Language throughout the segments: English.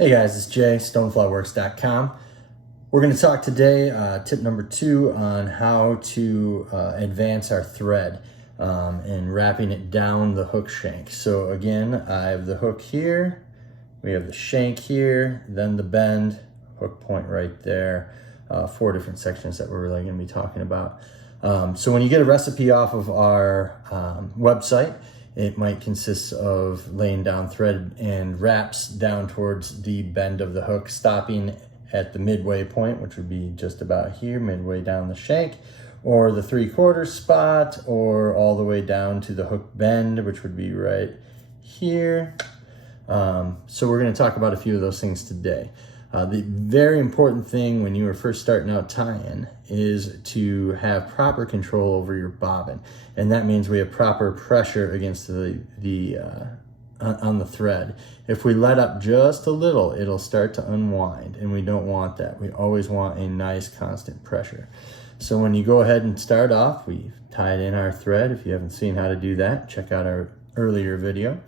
Hey guys, it's Jay, stoneflyworks.com. We're going to talk today, tip number 2 on how to advance our thread and wrapping it down the hook shank. So again, I have the hook here, we have the shank here, then the bend, hook point right there, 4 different sections that we're really going to be talking about. So when you get a recipe off of our website, it might consist of laying down thread and wraps down towards the bend of the hook, stopping at the midway point, which would be just about here, midway down the shank, or the 3/4 spot, or all the way down to the hook bend, which would be right here. So we're going to talk about a few of those things today. The very important thing when you are first starting out tying is to have proper control over your bobbin, and that means we have proper pressure against on the thread. If we let up just a little, it'll start to unwind, and we don't want that. We always want a nice constant pressure. So when you go ahead and start off, we've tied in our thread. If you haven't seen how to do that, check out our earlier video.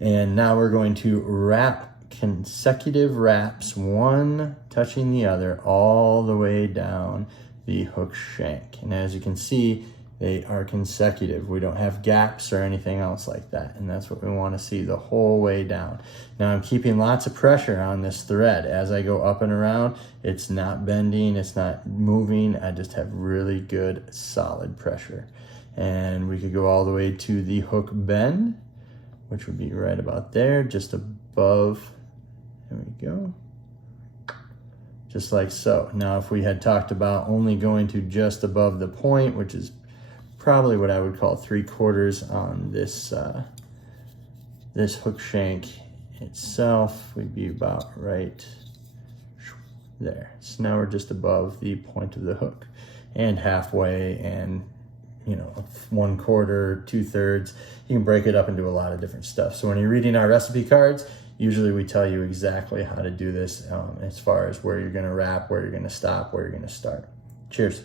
And now we're going to wrap consecutive wraps, one touching the other, all the way down the hook shank. And as you can see, they are consecutive. We don't have gaps or anything else like that. And that's what we want to see the whole way down. Now I'm keeping lots of pressure on this thread. As I go up and around, it's not bending, it's not moving. I just have really good, solid pressure. And we could go all the way to the hook bend, which would be right about there, just above. There we go. Just like so. Now, if we had talked about only going to just above the point, which is probably what I would call 3/4 on this this hook shank itself, we'd be about right there. So now we're just above the point of the hook, and halfway, and 1/4, 2/3. You can break it up into a lot of different stuff. So when you're reading our recipe cards, usually we tell you exactly how to do this as far as where you're going to wrap, where you're going to stop, where you're going to start. Cheers.